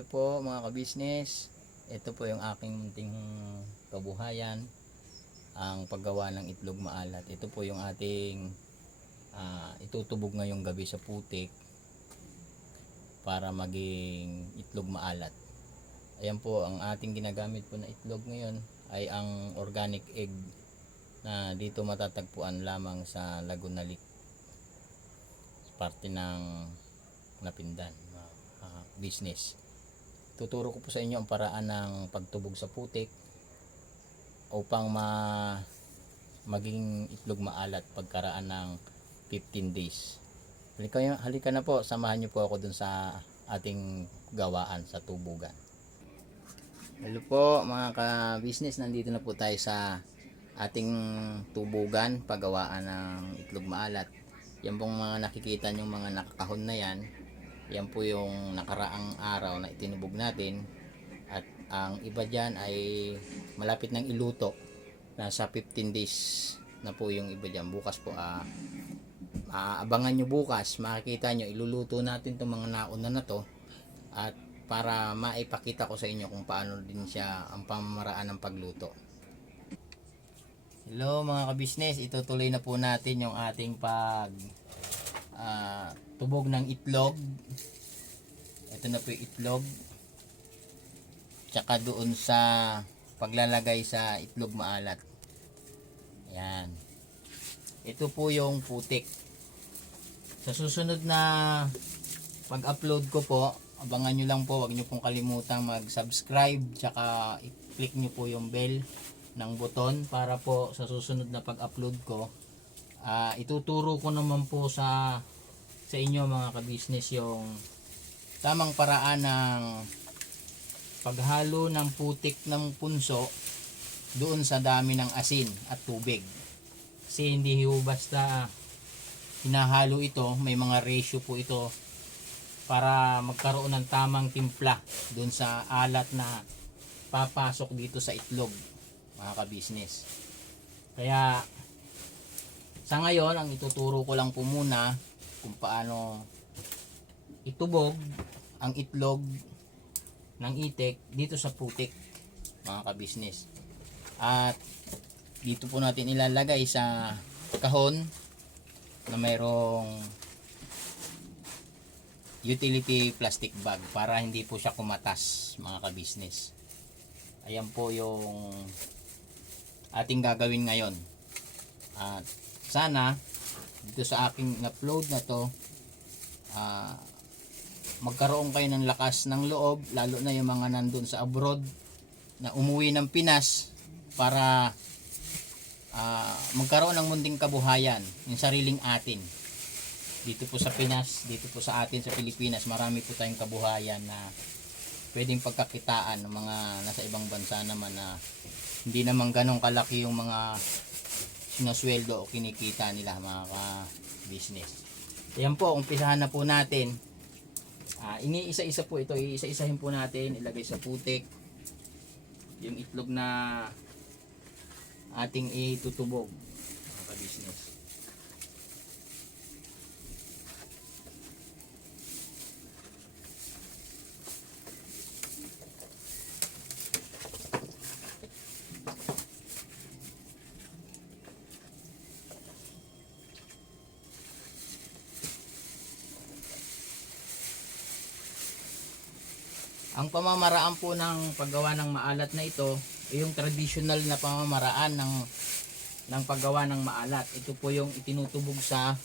Hello po mga ka-business. Ito po yung aking munting kabuhayan, ang paggawa ng itlog maalat. Ito po yung ating itutubog ngayong gabi sa putik para maging itlog maalat. Ayan po, ang ating ginagamit po na itlog ngayon ay ang organic egg na dito matatagpuan lamang sa Laguna Lake, parte ng Napindan business. Tuturo ko po sa inyo ang paraan ng pagtubog sa putik upang maging itlog maalat pagkaraan ng 15 days. Halika na po, samahan niyo po ako dun sa ating gawaan sa tubugan. Hello po mga ka-business, nandito na po tayo sa ating tubugan, paggawaan ng itlog maalat. Yan pong mga nakikita nyo, mga nakakahon na yan, yan po yung nakaraang araw na itinubog natin, at ang iba dyan ay malapit ng iluto, nasa 15 days na po yung iba dyan. Bukas po abangan nyo, bukas makikita nyo, iluluto natin itong mga nauna na to, at para maipakita ko sa inyo kung paano din siya ang pamamaraan ng pagluto. Hello mga ka-business, itutuloy na po natin yung ating tubog ng itlog. Ito na po yung itlog, tsaka doon sa paglalagay sa itlog maalat. Ayan, ito po yung putik. Sa susunod na pag-upload ko po, abangan nyo lang po, wag nyo pong kalimutang mag-subscribe, tsaka i-click nyo po yung bell ng buton para po sa susunod na pag-upload ko, ituturo ko naman po sa inyo mga ka-business yung tamang paraan ng paghalo ng putik ng punso doon sa dami ng asin at tubig. Kasi hindi ho basta hinahalo ito, may mga ratio po ito para magkaroon ng tamang timpla doon sa alat na papasok dito sa itlog mga ka-business. Kaya sa ngayon, ang ituturo ko lang po muna kung paano itubog ang itlog ng itik dito sa putik mga ka-business. At dito po natin ilalagay sa kahon na mayroong utility plastic bag para hindi po siya kumatas mga ka-business. Ayan po yung ating gagawin ngayon. At sana dito sa aking upload na to, magkaroon kayo ng lakas ng loob, lalo na yung mga nandun sa abroad na umuwi ng Pinas, para magkaroon ng munting kabuhayan yung sariling atin dito po sa Pinas, dito po sa atin sa Pilipinas. Marami po tayong kabuhayan na pwedeng pagkakitaan ng mga nasa ibang bansa naman na hindi naman ganong kalaki yung mga sinusweldo o kinikita nila mga ka-business. Ayan po, umpisahan na po natin. Iniisa-isa po ito, iisa-isahin po natin, ilagay sa putik yung itlog na ating itutubog mga ka-business. Ang pamamaraan po ng paggawa ng maalat na ito ay yung traditional na pamamaraan ng paggawa ng maalat. Ito po yung itinutubog sa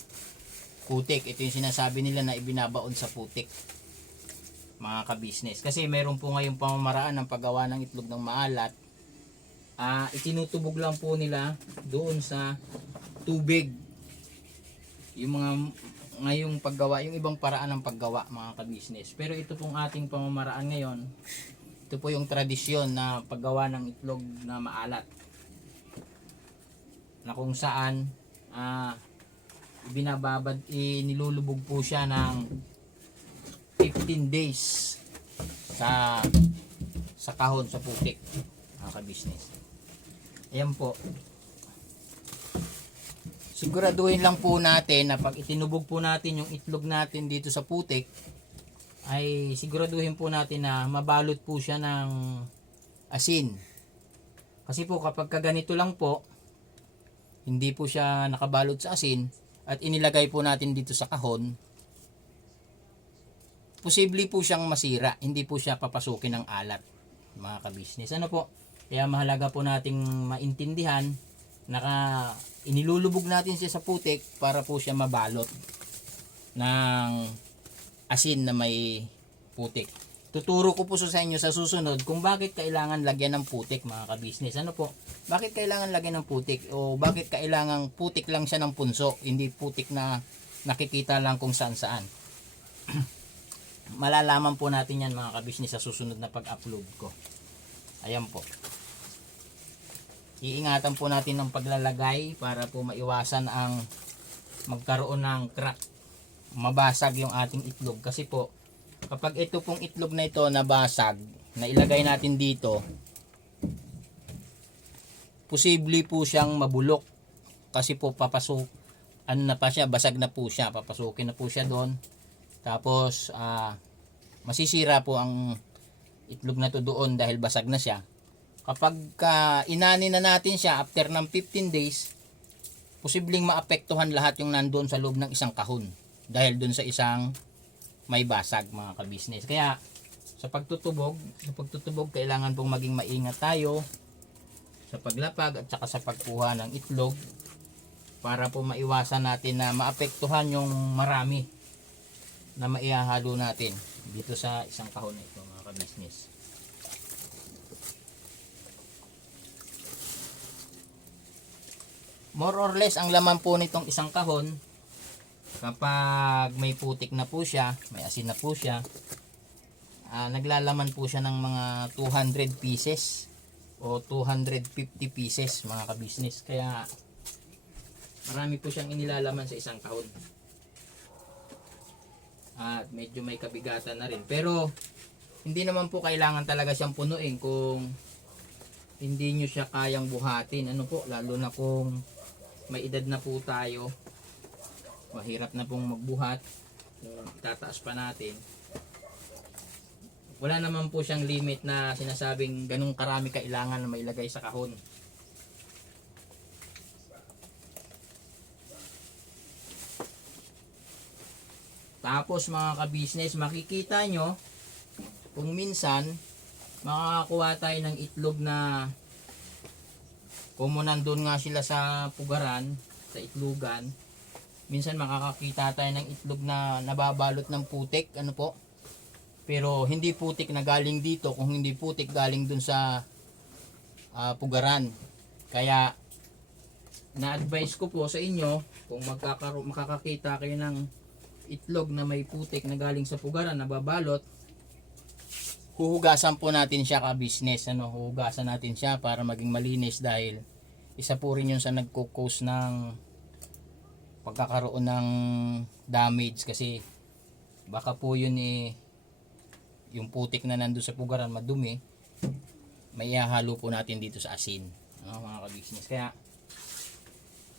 putik. Ito yung sinasabi nila na ibinabaon sa putik mga ka-business. Kasi meron po ngayong pamamaraan ng paggawa ng itlog ng maalat. Itinutubog lang po nila doon sa tubig. Yung mga ngayong paggawa, yung ibang paraan ng paggawa mga ka-business. Pero ito pong ating pamamaraan ngayon, ito po yung tradisyon na paggawa ng itlog na maalat, na kung saan nilulubog po siya ng 15 days sa kahon, sa putik mga ka-business. Ayan po, siguraduhin lang po natin na pag itinubog po natin yung itlog natin dito sa putik, ay siguraduhin po natin na mabalot po siya ng asin. Kasi po kapag ganito lang po, hindi po siya nakabalot sa asin at inilagay po natin dito sa kahon, posible po siyang masira, hindi po siya papasukin ng alat, mga kabisnes. Ano po? Kaya mahalaga po nating maintindihan na inilulubog natin siya sa putik para po siya mabalot ng asin na may putik. Tuturo ko po sa inyo sa susunod kung bakit kailangan lagyan ng putik, mga kabisnes. Ano po? Bakit kailangan lagyan ng putik? O bakit kailangan putik lang siya ng punso, hindi putik na nakikita lang kung saan saan? Malalaman po natin yan, mga kabisnes, sa susunod na pag-upload ko. Ayan po. Iingatan po natin ng paglalagay para po maiwasan ang magkaroon ng crack, mabasag yung ating itlog. Kasi po kapag ito pong itlog na ito nabasag, na ilagay natin dito, posible po siyang mabulok. Kasi po papasok, ano na pa siya, basag na po siya, papasukin na po siya doon. Tapos masisira po ang itlog na to doon dahil basag na siya. Kapag inani na natin siya after ng 15 days, posibleng maapektuhan lahat yung nandoon sa loob ng isang kahon dahil doon sa isang may basag, mga kabisnes. Kaya sa pagtutubog kailangan pong maging maingat tayo sa paglapag at saka sa pagkuha ng itlog para po maiwasan natin na maapektuhan yung marami na maihahalo natin dito sa isang kahon na ito, mga kabisnes. More or less ang laman po nitong isang kahon, kapag may putik na po siya, may asin na po siya, naglalaman po siya ng mga 200 pieces o 250 pieces, mga kabisnes. Kaya marami po siyang inilalaman sa isang kahon. At medyo may kabigatan na rin. Pero hindi naman po kailangan talaga siyang punuin kung hindi nyo siya kayang buhatin. Ano po, lalo na kung may edad na po tayo, mahirap na pong magbuhat, itataas pa natin. Wala naman po siyang limit na sinasabing ganung karami kailangan na mailagay sa kahon. Tapos, mga kabisnes, makikita nyo kung minsan makakakuha tayo ng itlog na kung nandun nga sila sa pugaran, sa itlogan, minsan makakakita tayo ng itlog na nababalot ng putik, ano po. Pero hindi putik na galing dito, kung hindi putik galing dun sa pugaran. Kaya na-advise ko po sa inyo, kung makakakita kayo ng itlog na may putik na galing sa pugaran, nababalot, huhugasan po natin siya, ka-business. Huhugasan natin siya para maging malinis dahil isa po rin yun sa nagko-cause ng pagkakaroon ng damage. Kasi baka po yun yung putik na nandun sa pugaran madumi, may ihahalo po natin dito sa asin, mga ka-business. Kaya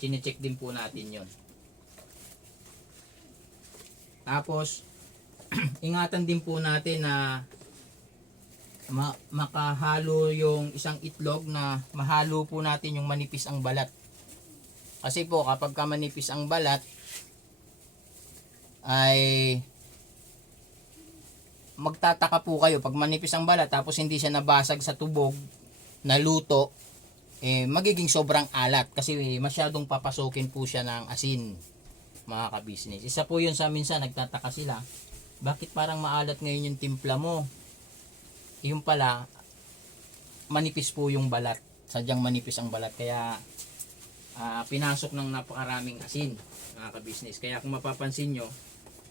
chinecheck din po natin yun. Tapos ingatan din po natin na makahalo yung isang itlog, na mahalo po natin yung manipis ang balat. Kasi po kapag manipis ang balat ay magtataka po kayo pag manipis ang balat tapos hindi siya nabasag sa tubog, naluto, magiging sobrang alat kasi masyadong papasukin po siya ng asin, mga ka-business. Isa po yun sa minsan nagtataka sila, bakit parang maalat ngayon yung timpla mo? Yung pala, manipis po yung balat. Sadyang manipis ang balat. Kaya pinasok ng napakaraming asin, mga ka-business. Kaya kung mapapansin nyo,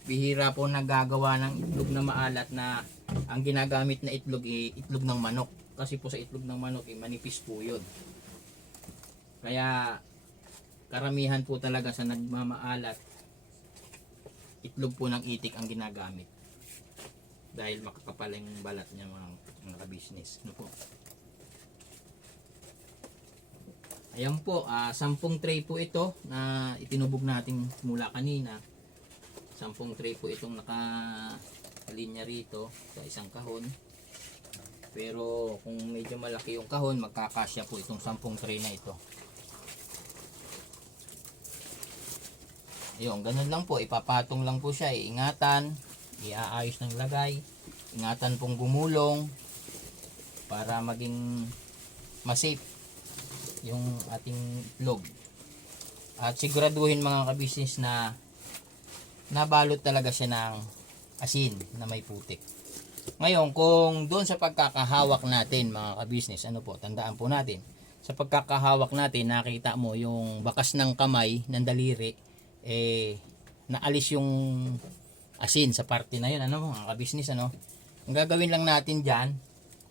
bihira po nagagawa ng itlog na maalat na ang ginagamit na itlog itlog ng manok. Kasi po sa itlog ng manok manipis po yun. Kaya karamihan po talaga sa nagmamaalat, itlog po ng itik ang ginagamit. Dahil makakapal yung balat niya, mga ka-business. Ano po? Ayan po, 10 tray po ito na itinubog natin mula kanina. 10 tray po itong linya rito sa isang kahon. Pero kung medyo malaki yung kahon, magkakasya po itong 10 tray na ito. Ayun, ganun lang po, ipapatong lang po siya, iingatan, iaayos ng lagay, ingatan pong gumulong para maging ma-safe yung ating itlog. At siguraduhin mga kabisnes na nabalot talaga siya ng asin na may putik. Ngayon, kung doon sa pagkakahawak natin mga kabisnes, ano po, tandaan po natin, sa pagkakahawak natin, nakita mo yung bakas ng kamay, ng daliri, naalis yung asin sa parte na yun, ano mga kabisnes, ano. Ang gagawin lang natin dyan,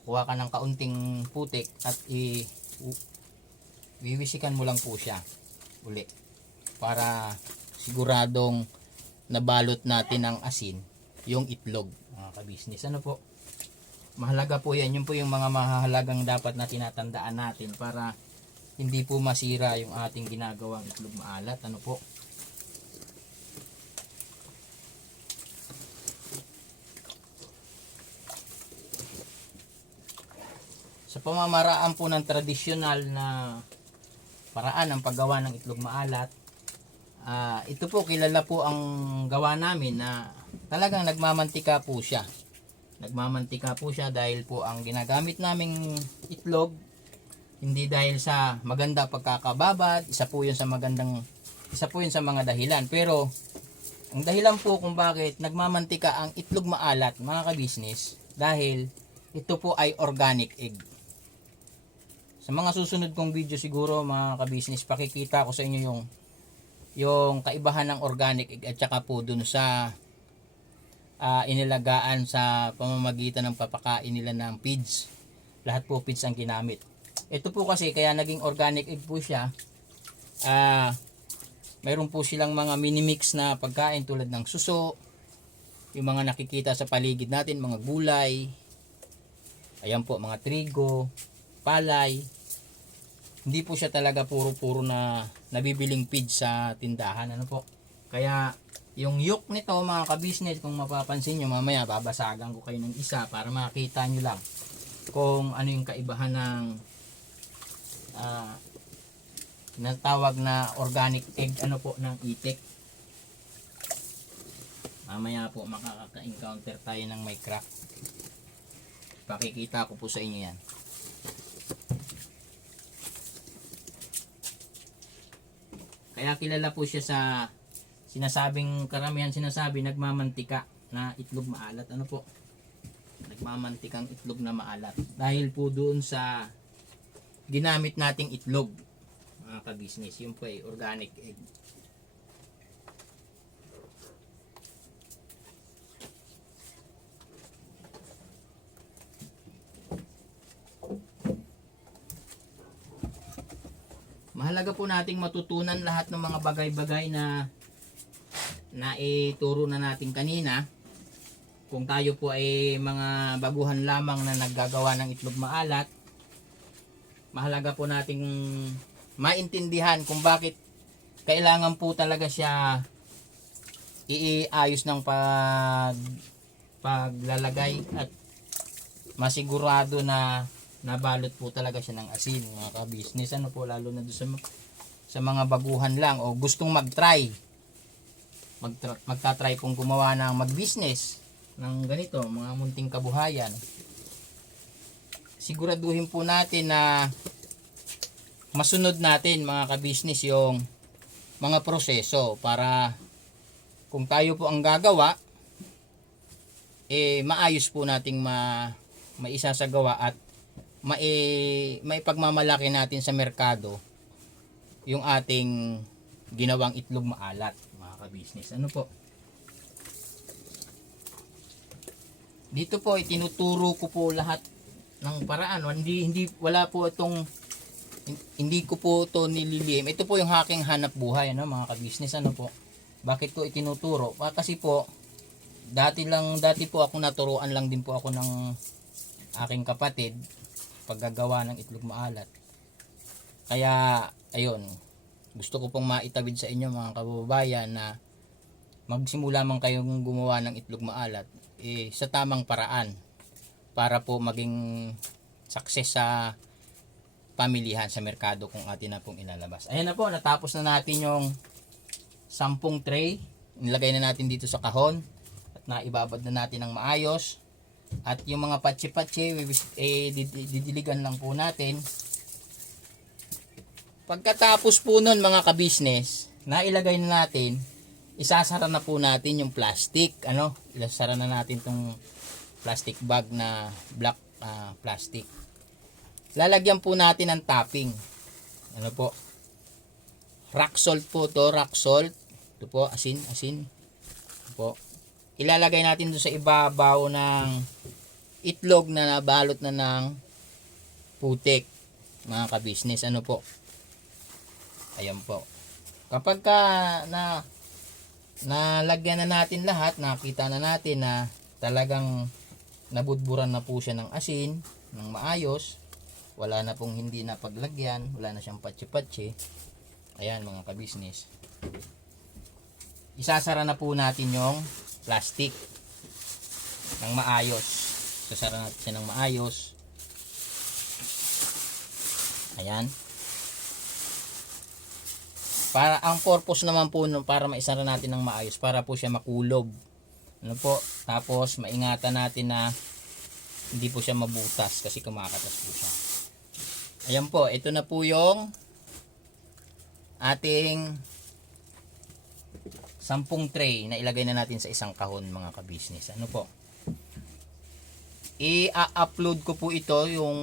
kuha ka ng kaunting putik at wiwisikan mo lang po siya uli para siguradong nabalot natin ng asin yung itlog mga kabisnes. Ano po, mahalaga po yan, yun po yung mga mahalagang dapat na tinatandaan natin para hindi po masira yung ating ginagawang itlog maalat. Ano po, sa pamamaraan po ng tradisyonal na paraan ng paggawa ng itlog maalat, ito po kilala po ang gawa namin na talagang nagmamantika po siya. Nagmamantika po siya dahil po ang ginagamit naming itlog, hindi dahil sa maganda pagkakababad, isa po yun sa mga dahilan. Pero ang dahilan po kung bakit nagmamantika ang itlog maalat mga kabisnes, dahil ito po ay organic egg. Sa mga susunod kong video siguro mga kabisnes, pakikita ko sa inyo yung kaibahan ng organic egg at saka po dun sa inilagaan sa pamamagitan ng papakain nila ng feeds. Lahat po feeds ang ginamit. Ito po kasi kaya naging organic egg po siya, mayroon po silang mga mini-mix na pagkain tulad ng suso, yung mga nakikita sa paligid natin, mga gulay, ayan po, mga trigo, palay. Hindi po siya talaga puro-puro na nabibiling feed sa tindahan. Ano po, kaya yung yolk nito mga kabisnes, kung mapapansin nyo, mamaya babasagan ko kayo ng isa para makita nyo lang kung ano yung kaibahan ng natawag na organic egg, ano po, ng itik. Mamaya po makaka-encounter tayo ng may crack, pakikita ko po sa inyo yan. Kaya kilala po siya sa sinasabing, karamihan sinasabi, nagmamantika na itlog maalat. Ano po, nagmamantikang itlog na maalat dahil po doon sa ginamit nating itlog mga kabisnes. Yun po ay organic egg. Mahalaga po nating matutunan lahat ng mga bagay-bagay na ituro na natin kanina. Kung tayo po ay mga baguhan lamang na naggagawa ng itlog maalat, mahalaga po nating maintindihan kung bakit kailangan po talaga siya iayos ng paglalagay at masigurado na nabalot po talaga siya ng asin mga kabisnes. Ano po, lalo na doon sa mga baguhan lang o gustong magtatry pong gumawa ng mag-business ng ganito, mga munting kabuhayan. Siguraduhin po natin na masunod natin mga kabisnes yung mga proseso para kung tayo po ang gagawa, maayos po nating maisasagawa at maipagmamalaki natin sa merkado yung ating ginawang itlog maalat mga kabisnes. Ano po, dito po itinuturo ko po lahat ng paraan. Wala po itong, hindi ko po ito nililihim. Ito po yung aking hanap buhay, ano mga kabisnes. Ano po, bakit ko itinuturo? Kasi po dati po ako naturuan lang din po ako ng aking kapatid paggagawa ng itlog maalat. Kaya ayun, gusto ko pong maitawid sa inyo mga kababayan na magsimula man kayong gumawa ng itlog maalat, sa tamang paraan para po maging success sa pamilihan sa merkado kung atin na pong ilalabas. Ayan na po, natapos na natin yung 10 tray. Nilagay na natin dito sa kahon at naibabad na natin ng maayos. At yung mga patsi-patsi, didiligan lang po natin. Pagkatapos po nun mga kabisnes, nailagay na natin, isasara na po natin yung plastic. Isasara na natin tong plastic bag na black plastic. Lalagyan po natin ng topping. Rock salt po to, rock salt. Ito po, asin. Ito po. Ilalagay natin doon sa ibabaw ng itlog na nabalot na ng putik, mga kabisnes. Ayan po. Kapag nalagyan na natin lahat, nakita na natin na talagang nabudburan na po siya ng asin, ng maayos. Wala na pong hindi na paglagyan, wala na siyang patsi-patsi. Ayan mga kabisnes. Isasara na po natin yung plastic ng maayos. Isasara natin siya ng maayos. Ayan. Para ang purpose naman po para maisara natin ng maayos, para po siya makulob. Tapos maingatan natin na hindi po siya mabutas kasi kumakatas po siya. Ayan po, ito na po yung ating 10 tray na ilagay na natin sa isang kahon mga kabisnes. I-upload ko po ito yung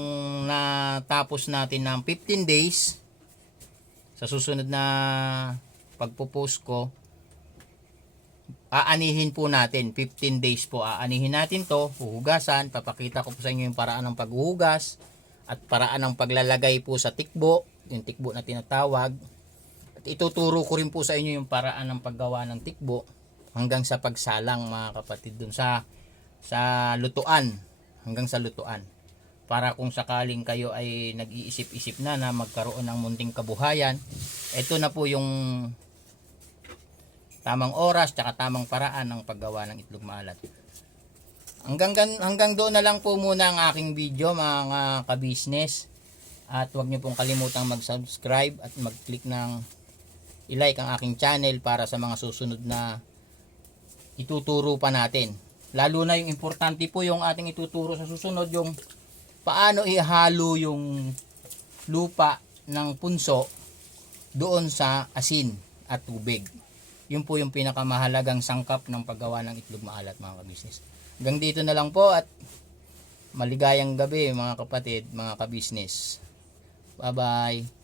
natapos natin ng 15 days. Sa susunod na pagpo-post ko, aanihin po natin. 15 days po aanihin natin to, huhugasan. Papakita ko po sa inyo yung paraan ng paghuhugas at paraan ng paglalagay po sa tikbo, yung tikbo na tinatawag. At ituturo ko rin po sa inyo yung paraan ng paggawa ng tikbo hanggang sa pagsalang mga kapatid dun sa lutuan, hanggang sa lutuan. Para kung sakaling kayo ay nag-iisip-isip na magkaroon ng munting kabuhayan, ito na po yung tamang oras tsaka tamang paraan ng paggawa ng itlog maalat. Hanggang doon na lang po muna ang aking video mga kabisnes. At huwag niyo pong kalimutang mag-subscribe at mag-click ng i-like ang aking channel para sa mga susunod na ituturo pa natin. Lalo na yung importante po yung ating ituturo sa susunod, yung paano ihalo yung lupa ng punso doon sa asin at tubig. Yun po yung pinakamahalagang sangkap ng paggawa ng itlog maalat mga kabisnes. Hanggang dito na lang po at maligayang gabi mga kapatid, mga kabisnes. Bye bye.